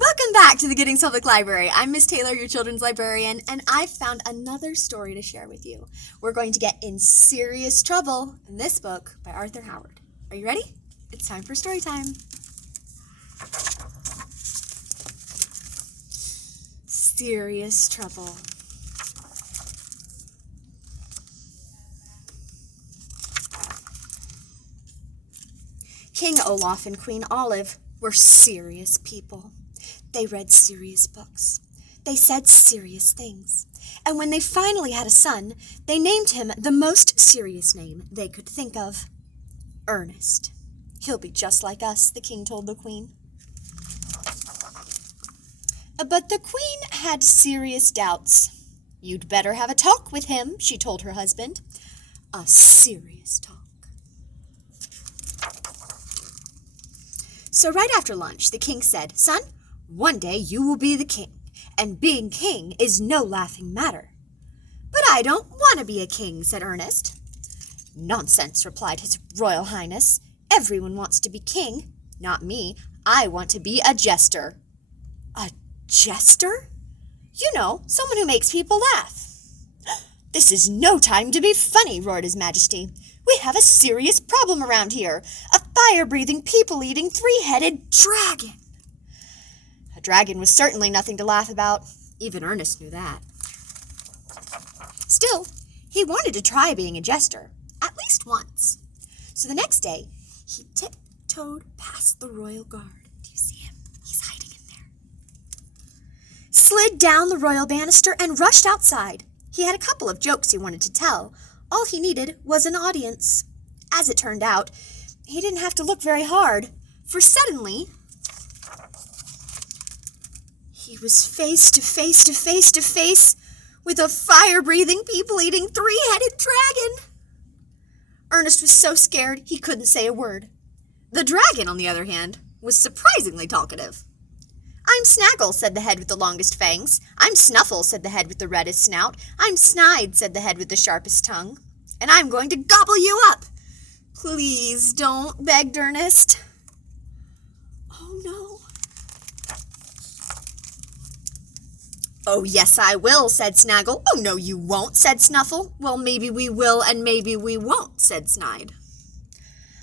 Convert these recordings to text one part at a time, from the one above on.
Welcome back to the Giddings Public Library. I'm Miss Taylor, your children's librarian, and I've found another story to share with you. We're going to get in serious trouble in this book by Arthur Howard. Are you ready? It's time for story time. Serious trouble. King Olaf and Queen Olive were serious people. They read serious books. They said serious things. And when they finally had a son, they named him the most serious name they could think of, Ernest. He'll be just like us, the king told the queen. But the queen had serious doubts. You'd better have a talk with him, she told her husband. A serious talk. So right after lunch, the king said, "Son, one day you will be the king, and being king is no laughing matter." "But I don't want to be a king," said Ernest. "Nonsense," replied his royal highness. "Everyone wants to be king. Not me. I want to be a jester." "A jester?" "You know, someone who makes people laugh." "This is no time to be funny," roared his majesty. "We have a serious problem around here. A fire-breathing, people-eating, three-headed dragon." A dragon was certainly nothing to laugh about. Even Ernest knew that. Still, he wanted to try being a jester, at least once. So the next day, he tiptoed past the royal guard. Do you see him? He's hiding in there. Slid down the royal banister and rushed outside. He had a couple of jokes he wanted to tell. All he needed was an audience. As it turned out, he didn't have to look very hard, for suddenly he was face to face with a fire-breathing, people-eating, three-headed dragon. Ernest was so scared he couldn't say a word. The dragon, on the other hand, was surprisingly talkative. "I'm Snaggle," said the head with the longest fangs. "I'm Snuffle," said the head with the reddest snout. "I'm Snide," said the head with the sharpest tongue. "And I'm going to gobble you up." "Please don't," begged Ernest. "Oh, no." "Oh, yes, I will," said Snaggle. "Oh, no, you won't," said Snuffle. "Well, maybe we will and maybe we won't," said Snide.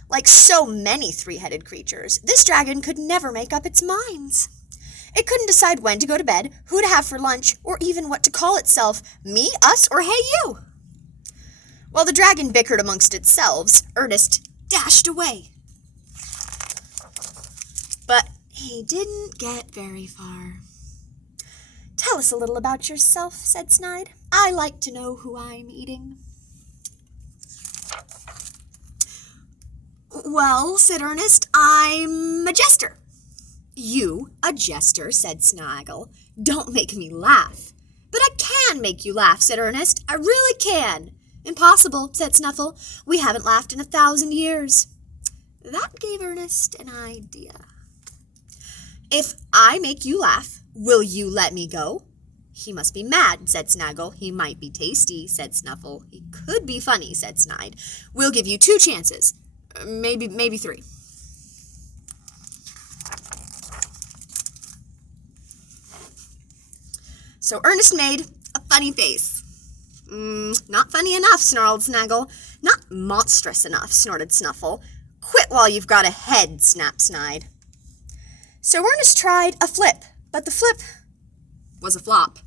Like so many three-headed creatures, this dragon could never make up its minds. It couldn't decide when to go to bed, who to have for lunch, or even what to call itself, me, us, or hey, you. While the dragon bickered amongst itself, Ernest dashed away. But he didn't get very far. "Tell us a little about yourself," said Snide. "I like to know who I'm eating." "Well," said Ernest, "I'm a jester." "You, a jester?" said Snaggle. "Don't make me laugh." "But I can make you laugh," said Ernest. "I really can." "Impossible," said Snuffle. "We haven't laughed in 1,000 years." That gave Ernest an idea. "If I make you laugh, will you let me go?" "He must be mad," said Snaggle. "He might be tasty," said Snuffle. "He could be funny," said Snide. "We'll give you 2 chances. Maybe 3. So Ernest made a funny face. "Not funny enough," snarled Snaggle. "Not monstrous enough," snorted Snuffle. "Quit while you've got a head," snapped Snide. So Ernest tried a flip, but the flip was a flop.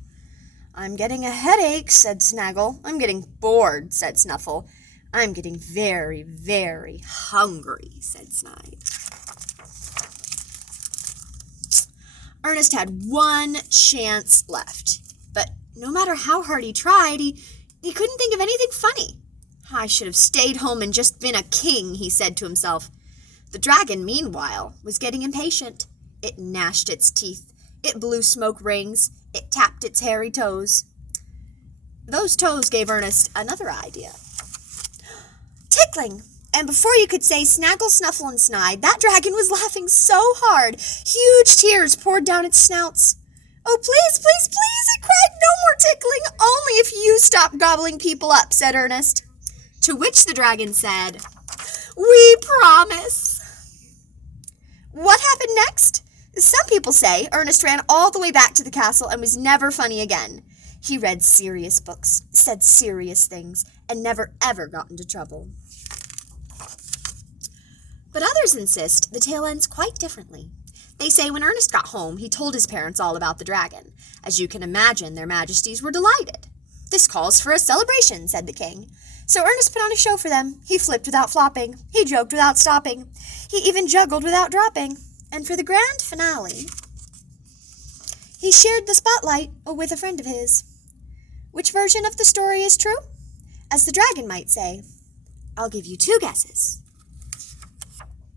"I'm getting a headache," said Snaggle. "I'm getting bored," said Snuffle. "I'm getting very, very hungry," said Snide. Ernest had one chance left, but no matter how hard he tried, he couldn't think of anything funny. "I should have stayed home and just been a king," he said to himself. The dragon, meanwhile, was getting impatient. It gnashed its teeth. It blew smoke rings. It tapped its hairy toes. Those toes gave Ernest another idea. Tickling! And before you could say Snaggle, Snuffle, and Snide, that dragon was laughing so hard, huge tears poured down its snouts. "Oh, please, please, please," it cried, "no more tickling, only if you stop gobbling people up," said Ernest. To which the dragon said, "We promise." What happened next? Some people people say Ernest ran all the way back to the castle and was never funny again. He read serious books, said serious things, and never ever got into trouble. But others insist the tale ends quite differently. They say when Ernest got home, he told his parents all about the dragon. As you can imagine, their majesties were delighted. "This calls for a celebration," said the king. So Ernest put on a show for them. He flipped without flopping. He joked without stopping. He even juggled without dropping. And for the grand finale, he shared the spotlight with a friend of his. Which version of the story is true? As the dragon might say, I'll give you 2 guesses.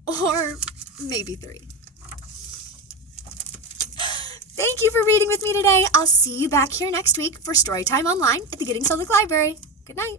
Or maybe 3. Thank you for reading with me today. I'll see you back here next week for Storytime Online at the Giddings Public Library. Good night.